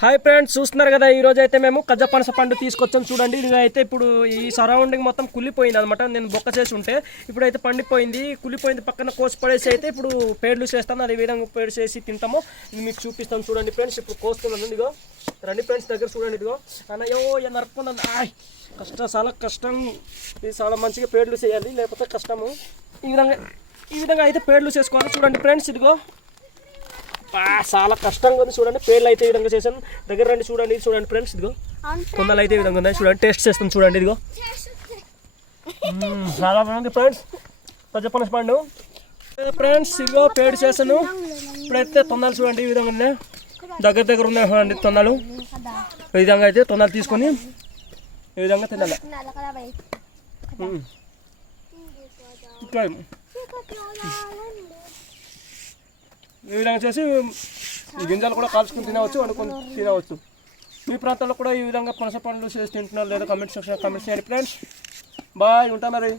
Hi friends చూస్తున్నారు కదా ఈ రోజు అయితే మేము కజ్జ పనస పండు తీసుకొచ్చాం. చూడండి ఇది అయితే ఇప్పుడు ఈ సరౌండింగ్ మొత్తం కుళ్ళిపోయింది అనమాట నేను బొక్క చేసి ఉంటే ఇప్పుడైతే పండిపోయింది. కుళ్ళిపోయింది పక్కన కోసి పడేసి అయితే ఇప్పుడు పేర్లు చేస్తాను. అదే విధంగా పేరు చేసి తింటాము. ఇది మీకు చూపిస్తాం చూడండి ఫ్రెండ్స్ ఇప్పుడు కోస్తున్నాను ఇదిగో. రండి ఫ్రెండ్స్ దగ్గర చూడండి ఇదిగో. అన్నయ్యో ఏ నరుకున్నది ఆయ్ కష్టం చాలా కష్టం. ఇది చాలా మంచిగా పేర్లు చేయాలి లేకపోతే కష్టము. ఈ విధంగా ఈ విధంగా అయితే పేర్లు చేసుకోవాలి. చూడండి ఫ్రెండ్స్ ఇదిగో. చాలా కష్టంగా ఉంది చూడండి. పేర్లు అయితే ఈ విధంగా చేశాను. దగ్గర రండి చూడండి ఇది చూడండి ఫ్రెండ్స్ ఇదిగో. కొందలు అయితే ఈ విధంగా ఉన్నాయి. చూడండి టేస్ట్ చేస్తాం చూడండి ఇదిగో. చాలా బాగుంది ఫ్రెండ్స్. పచ్చపనస పండు ఫ్రెండ్స్ ఇదిగో పేరు చేస్తాను ఇప్పుడైతే తొందరలు చూడండి ఈ విధంగా ఉన్నాయి. దగ్గర దగ్గర ఉన్నాయి చూడండి తొందరలు. ఈ విధంగా అయితే తొందరలు తీసుకొని ఈ విధంగా తినాలి. ఇంకా ఈ విధంగా చేసి ఈ గింజలు కూడా కాల్చుకుని తినవచ్చు వండుకొని తినవచ్చు. మీ ప్రాంతాల్లో కూడా ఈ విధంగా పనస పండ్లు చేసి తింటున్నారు లేదా కమెంట్ సెక్షన్ కమెంట్ చేయండి ఫ్రెండ్స్ బాయ్ ఉంటా మరి.